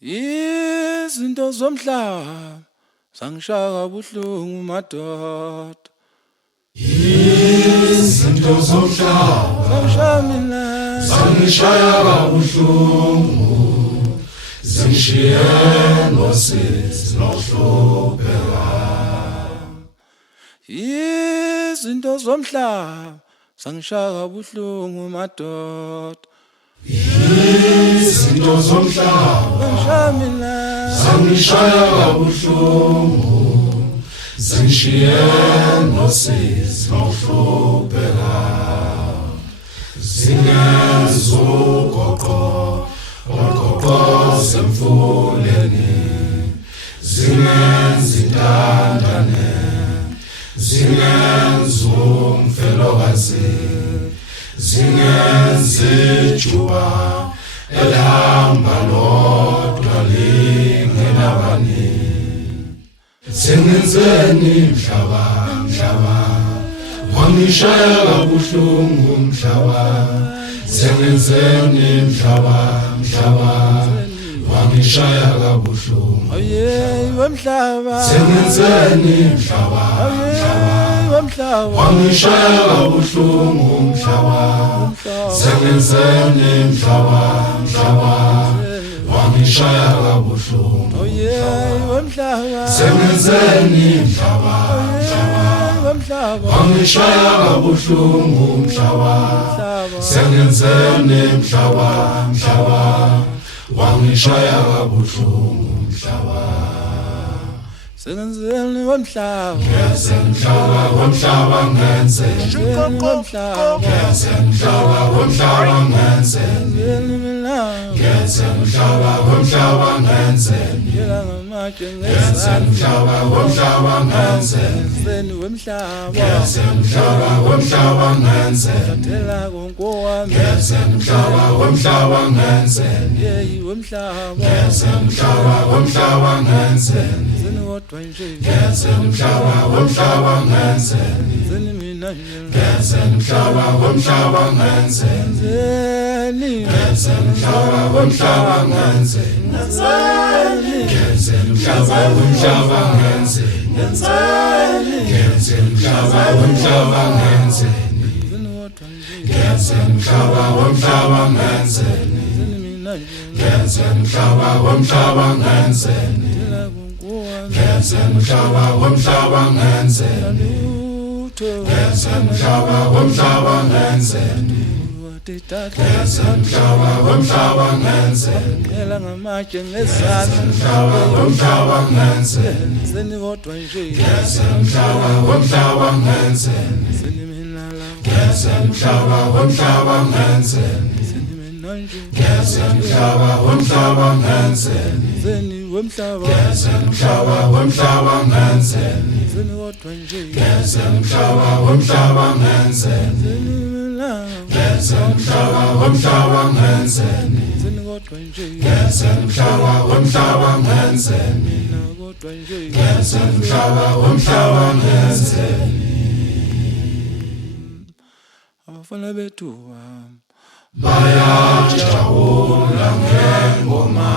Izinto zomhlaba zangishaya kabuhlungu madoda. Izinto zomhlaba Zangishaya mina zangishaya kabuhlungu, zingishiye ngosizi nokuhlupheka. izinto zomhlaba zangishaya kabuhlungu madoda. Izinto zomhlaba Zangishaya mina zangishaya kabuhlungu, zingishiye ngosizi nokuhlupheka. Zingenza ugoqo olugoqoza emfuleni, zingenza intandane, zingenza umfelokazi, zingenza ijuba elihamba lodwa lingenabani. Sengenzeni mhlaba, mhlaba, wangishaya kabuhlungu mhlaba. Sengenzeni mhlaba, mhlaba, wangishaya kabuhlungu. Oye wemhlaba Sengenzeni mhlaba, mhlaba, wemhlaba wangishaya kabuhlungu mhlaba. Sengenzeni mhlaba, mhlaba, wangishaya kabuhlungu. Oye wemhlaba Sengenzeni mhlaba, mhlaba, wemhlaba wangishaya kabuhlungu mhlaba. Sengenzeni mhlaba, mhlaba, wangishaya kabuhlungu mhlaba. Sengenzeni wemhlaba Ngenze mhlaba womhlaba ngenzeni, wemhlaba ngenze mhlaba womhlaba ngenzeni, mina ngenze mhlaba womhlaba ngenzeni, ngela ngamatshe ngenze mhlaba womhlaba ngenzeni, ngenzeni wemhlaba ngenze mhlaba womhlaba ngenzeni, thela konkowami ngenze mhlaba womhlaba ngenzeni, yeyi wemhlaba ngenze mhlaba womhlaba ngenzeni, zeni kodwa nje ngenze mhlaba womhlaba ngenzeni, zeni mina nje ngenze mhlaba womhlaba ngenzeni, zeni ngenze mhlaba womhlaba ngenzeni, zeni ngenze mhlaba womhlaba ngenzeni, ngenze mhlaba womhlaba ngenzeni, zeni kodwa nje ngenze mhlaba womhlaba ngenzeni, zeni mina nje ngenze mhlaba womhlaba ngenzeni, thela konkowami ngenze mhlaba womhlaba ngenzeni, lutho ngenze mhlaba womhlaba ngenzeni, watetata ngenze mhlaba womhlaba ngenzeni, ngela ngamatshe ngezandla mhlaba womhlaba ngenzeni, zeni kodwa nje ngenze mhlaba womhlaba ngenzeni, zeni mina la ngenze mhlaba womhlaba ngenzeni, zeni mina nje ngenze mhlaba womhlaba ngenzeni, zeni wemhlaba ngenze mhlaba womhlaba ngenzeni, zeni kodwa nje ngenze mhlaba womhlaba ngenzeni, zeni mina ngenze mhlaba womhlaba ngenzeni, zeni kodwa nje ngenze mhlaba womhlaba ngenzeni, mina kodwa nje ngenze mhlaba womhlaba ngenzeni. abafana bethu Bayajabula ngengoma.